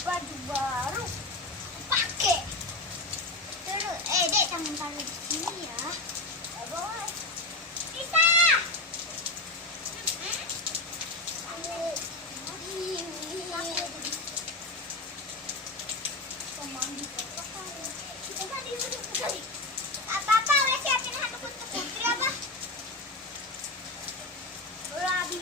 Baju baru pakai terus dek jangan taruh di sini ya. Boleh bisa apa udah siapin handuk untuk putri apa rabi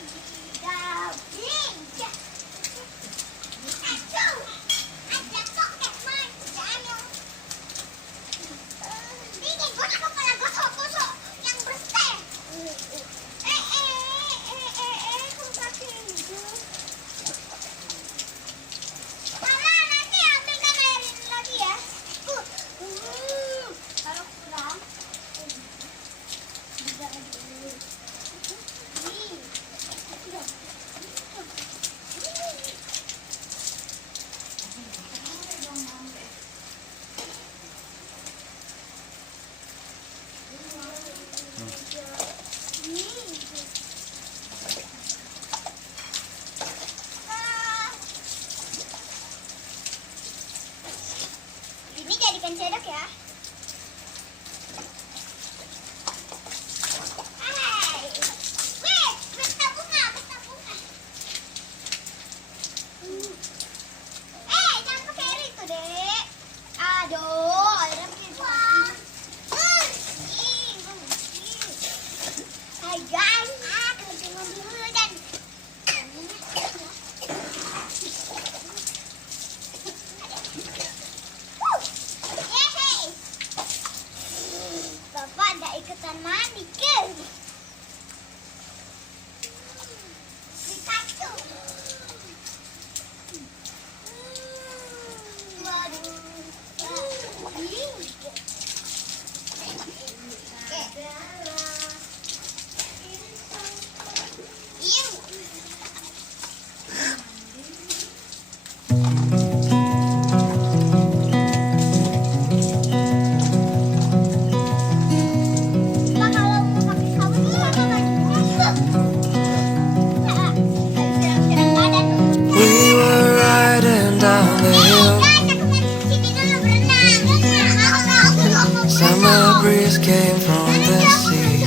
ini jadikan sendok ya. Jangan pakai air itu, Dek. Aduh, airnya pakai. Hai guys, cuma dulu dan Bapak ada ikutan mandi ke? Pikachu. Summer breeze came from the sea.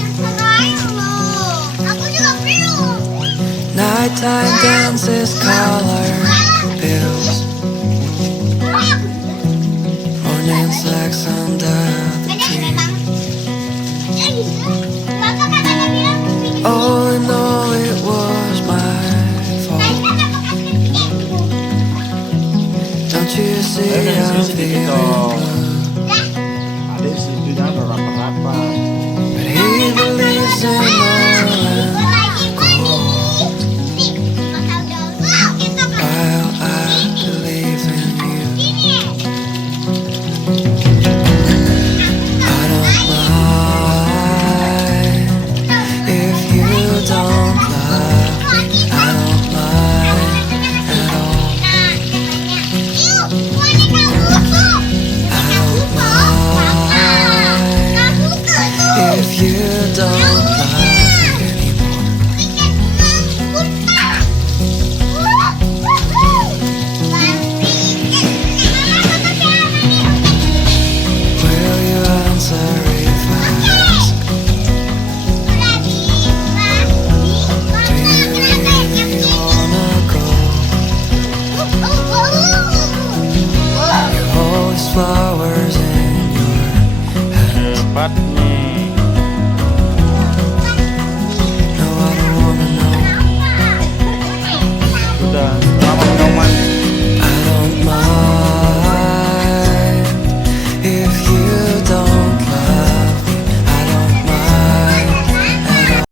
Nighttime dances, color pills. Morning snacks under the tree. All in all, it was my fault. Don't you see I'm feeling blue? But he believes in